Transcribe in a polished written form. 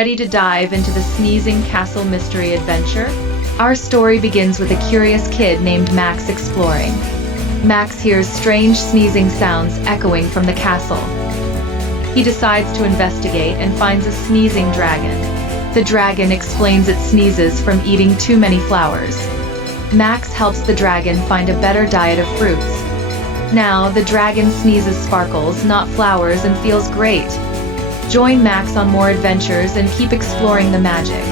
Ready to dive into the Sneezing Castle mystery adventure? Our story begins with a curious kid named Max exploring. Max hears strange sneezing sounds echoing from the castle. He decides to investigate and finds a sneezing dragon. The dragon explains it sneezes from eating too many flowers. Max helps the dragon find a better diet of fruits. Now, the dragon sneezes sparkles, not flowers, and feels great. Join Max on more adventures and keep exploring the magic.